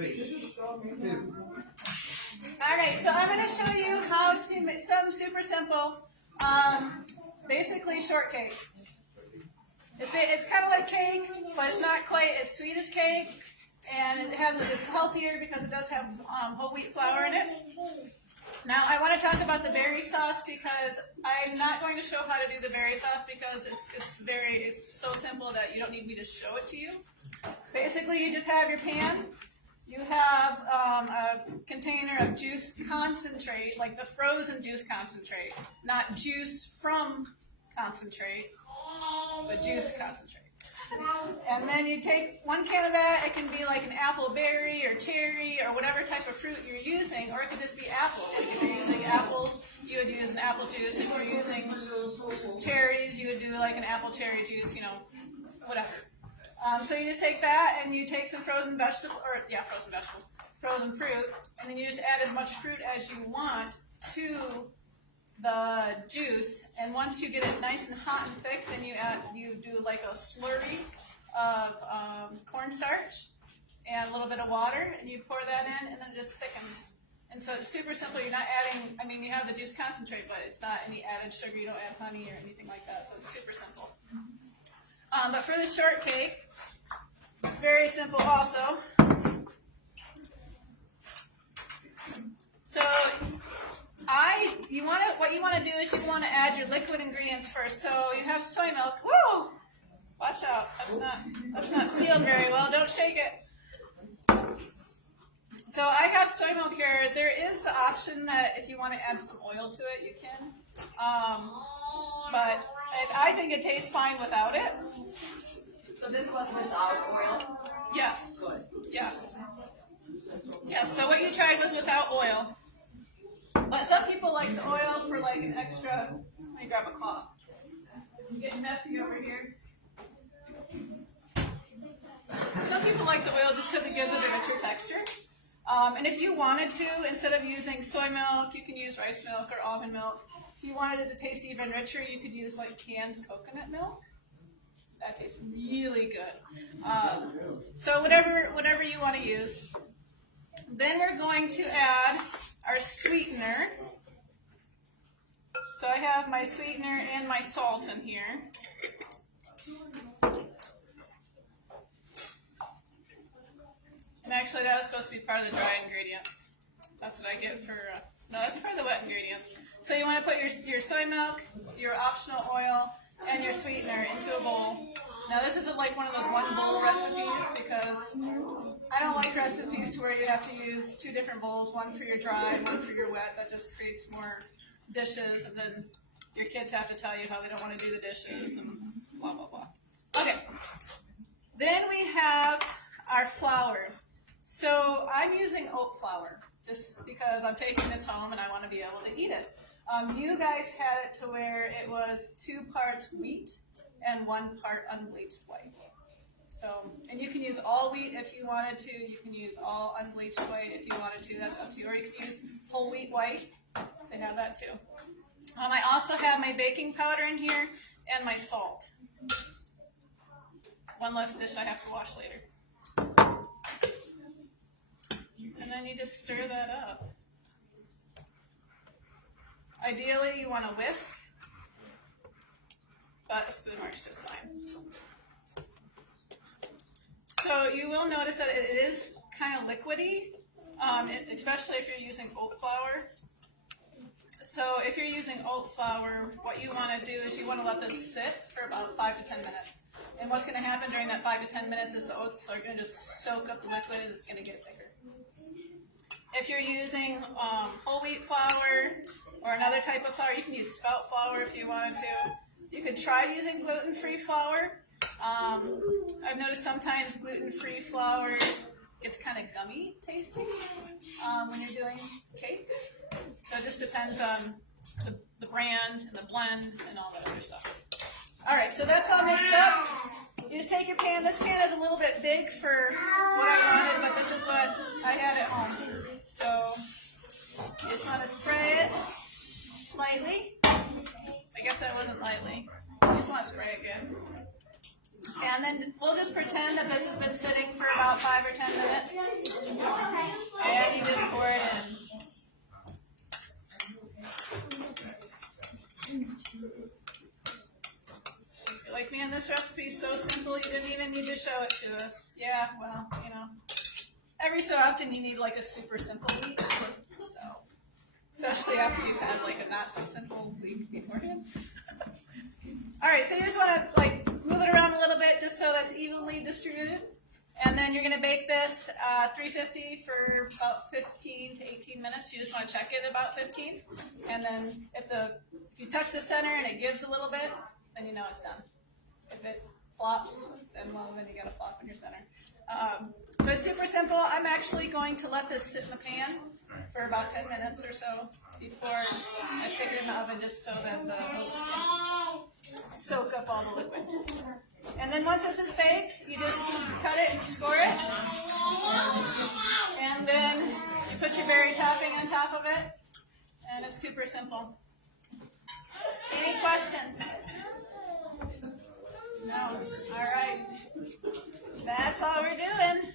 Alright, so I'm going to show you how to make something super simple. Basically shortcake. It's kind of like cake, but it's not quite as sweet as cake. And it's healthier because it does have whole wheat flour in it. Now I want to talk about the berry sauce because I'm not going to show how to do the berry sauce because it's so simple that you don't need me to show it to you. Basically, you just have your pan. You have a container of juice concentrate, like the frozen juice concentrate, not juice from concentrate, but juice concentrate. And then you take 1 can of that. It can be like an apple berry or cherry or whatever type of fruit you're using, or it could just be apple. Like if you're using apples, you would use an apple juice. If you're using cherries, you would do like an apple cherry juice, whatever. So you just take that and you take some frozen vegetables, frozen fruit, and then you just add as much fruit as you want to the juice, and once you get it nice and hot and thick, then you do like a slurry of cornstarch and a little bit of water, and you pour that in, and then it just thickens. And so it's super simple. You're not adding, you have the juice concentrate, but it's not any added sugar. You don't add honey or anything like that, so it's super simple. But for the shortcake, it's very simple also. So what you want to do is you want to add your liquid ingredients first. So you have soy milk. Woo! Watch out. That's not sealed very well. Don't shake it. So I have soy milk here. There is the option that if you want to add some oil to it, you can. But I think it tastes fine without it. So this was without oil? Yes. Good. Yes. Yes, so what you tried was without oil. But some people like the oil for like an extra, let me grab a cloth. It's getting messy over here. Some people like the oil just because it gives it a richer texture. And if you wanted to, instead of using soy milk, you can use rice milk or almond milk. If you wanted it to taste even richer, you could use like canned coconut milk. That tastes really good. So whatever you want to use. Then we're going to add our sweetener. So I have my sweetener and my salt in here. And actually that was supposed to be part of the dry ingredients. That's what I get for, no, that's part of the wet ingredients. So you want to put your soy milk, your optional oil, and your sweetener into a bowl. Now this isn't like one of those one bowl recipes because I don't like recipes to where you have to use 2 different bowls, one for your dry and one for your wet. That just creates more dishes, and then your kids have to tell you how they don't want to do the dishes and blah, blah, blah. Okay, then we have our flour. So I'm using oat flour just because I'm taking this home and I want to be able to eat it. You guys had it to where it was 2 parts wheat and 1 part unbleached white. So, and you can use all wheat if you wanted to. You can use all unbleached white if you wanted to. That's up to you. Or you could use whole wheat white. They have that too. I also have my baking powder in here and my salt. One less dish I have to wash later. And then you just stir that up. Ideally, you want to whisk, but a spoon works just fine. So you will notice that it is kind of liquidy, especially if you're using oat flour. So if you're using oat flour, what you want to do is you want to let this sit for about 5 to 10 minutes. And what's going to happen during that 5 to 10 minutes is the oats are going to just soak up the liquid and it's going to get thicker. If you're using whole wheat flour or another type of flour, you can use spelt flour if you wanted to. You could try using gluten-free flour. I've noticed sometimes gluten-free flour gets kind of gummy tasting when you're doing cakes. So it just depends on the brand and the blend and all that other stuff. All right, so that's all mixed up. You just take your pan. This pan is a little bit big for what I wanted, but this is what I had at home. So you just want to spray it lightly. I guess that wasn't lightly. You just want to spray it good. And then we'll just pretend that this has been sitting for about 5 or 10 minutes. so simple you didn't even need to show it to us. Yeah, well, you know, every so often you need like a super simple week. So, especially after you've had like a not so simple week beforehand. All right, so you just want to like move it around a little bit just so that's evenly distributed. And then you're going to bake this 350 for about 15 to 18 minutes. You just want to check it about 15. And then if you touch the center and it gives a little bit, then you know it's done. If it flops, then you got a flop in your center. But it's super simple. I'm actually going to let this sit in the pan for about 10 minutes or so before I stick it in the oven, just so that the oats can soak up all the liquid. And then once this is baked, you just cut it and score it. And then you put your berry topping on top of it. And it's super simple. Any questions? No. All right. That's all we're doing.